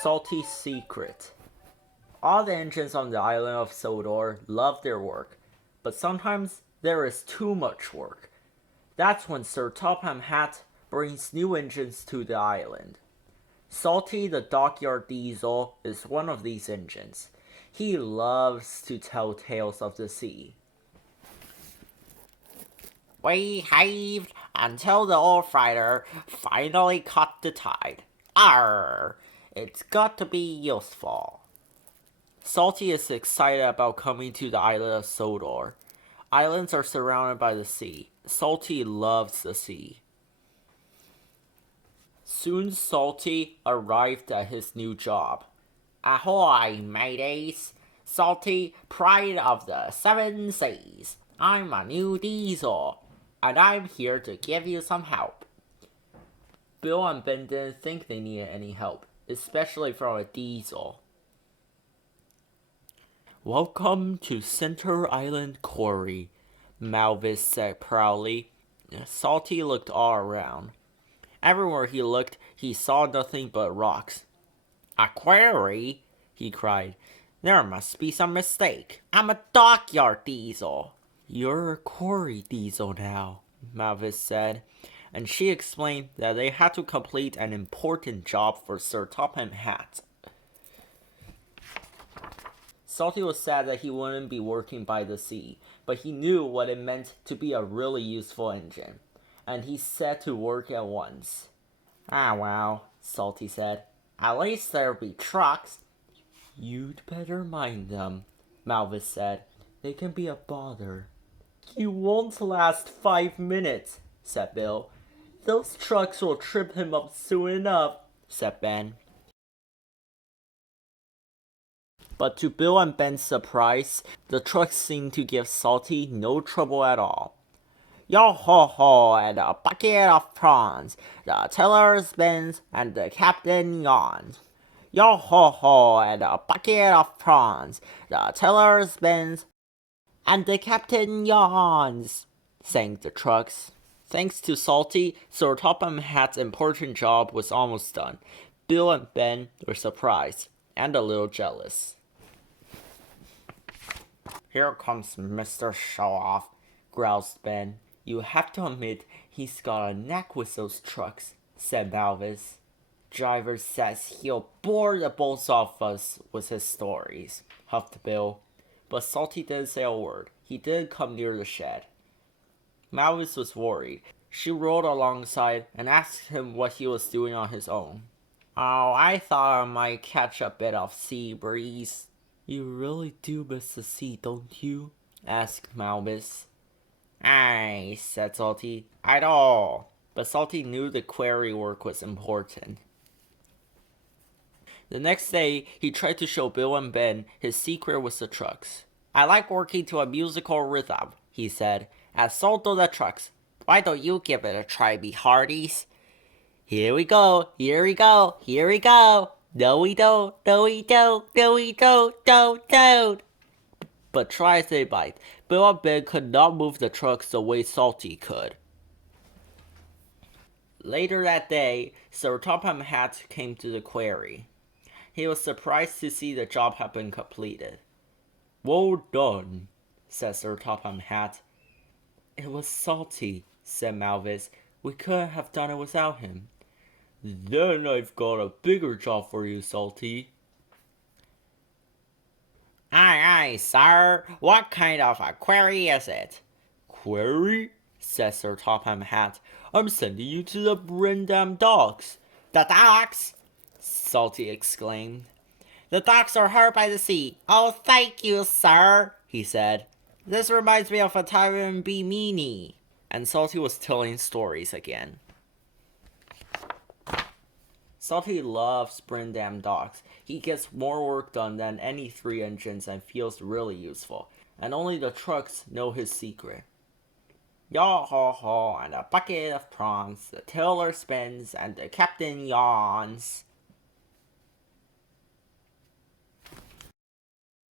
Salty's secret. All the engines on the island of Sodor love their work, but sometimes there is too much work. That's when Sir Topham Hatt brings new engines to the island. Salty the Dockyard Diesel is one of these engines. He loves to tell tales of the sea. We heaved until the old freighter finally caught the tide. Arr! It's got to be useful. Salty is excited about coming to the island of Sodor. Islands are surrounded by the sea. Salty loves the sea. Soon Salty arrived at his new job. Ahoy, mateys! Salty, pride of the seven seas. I'm a new diesel, and I'm here to give you some help. Bill and Ben didn't think they needed any help, especially from a diesel. Welcome to Center Island Quarry, Malvis said proudly. Salty looked all around. Everywhere he looked, he saw nothing but rocks. A quarry? He cried. There must be some mistake. I'm a dockyard diesel. You're a quarry diesel now, Malvis said, and she explained that they had to complete an important job for Sir Topham Hatt. Salty was sad that he wouldn't be working by the sea, but he knew what it meant to be a really useful engine, and he set to work at once. Ah well, Salty said. At least there'll be trucks. You'd better mind them, Malvis said. They can be a bother. You won't last 5 minutes, said Bill. Those trucks will trip him up soon enough, said Ben. But to Bill and Ben's surprise, the trucks seemed to give Salty no trouble at all. Yo ho ho, and a bucket of prawns. The tiller spins and the captain yawns. Yo ho ho, and a bucket of prawns. The tiller spins and the captain yawns, sang the trucks. Thanks to Salty, Sir Topham Hatt's important job was almost done. Bill and Ben were surprised and a little jealous. Here comes Mr. Show-Off, growled Ben. You have to admit he's got a knack with those trucks, said Malvis. Driver says he'll bore the both of us with his stories, huffed Bill. But Salty didn't say a word. He didn't come near the shed. Malvis was worried. She rode alongside and asked him what he was doing on his own. Oh, I thought I might catch a bit of sea breeze. You really do miss the sea, don't you? Asked Malvis. Aye, said Salty. At all. But Salty knew the quarry work was important. The next day, he tried to show Bill and Ben his secret with the trucks. I like working to a musical rhythm, he said, and so do the trucks. Why don't you give it a try, me hearties? Here we go, here we go, here we go. No we don't, no we don't, no we don't. But try as they might, Bill and Ben could not move the trucks the way Salty could. Later that day, Sir Topham Hatt came to the quarry. He was surprised to see the job had been completed. Well done, said Sir Topham Hatt. It was Salty, said Malvis. We couldn't have done it without him. Then I've got a bigger job for you, Salty. Aye, sir. What kind of a quarry is it? Quarry? Said Sir Topham Hatt. I'm sending you to the Brindam docks. The docks? Salty exclaimed. The docks are hurt by the sea. Oh, thank you, sir, he said. This reminds me of a time in Bimini. And Salty was telling stories again. Salty loves Brindam docks. He gets more work done than any 3 engines and feels really useful. And only the trucks know his secret. Yaw haw haw, and a bucket of prawns. The tiller spins and the captain yawns.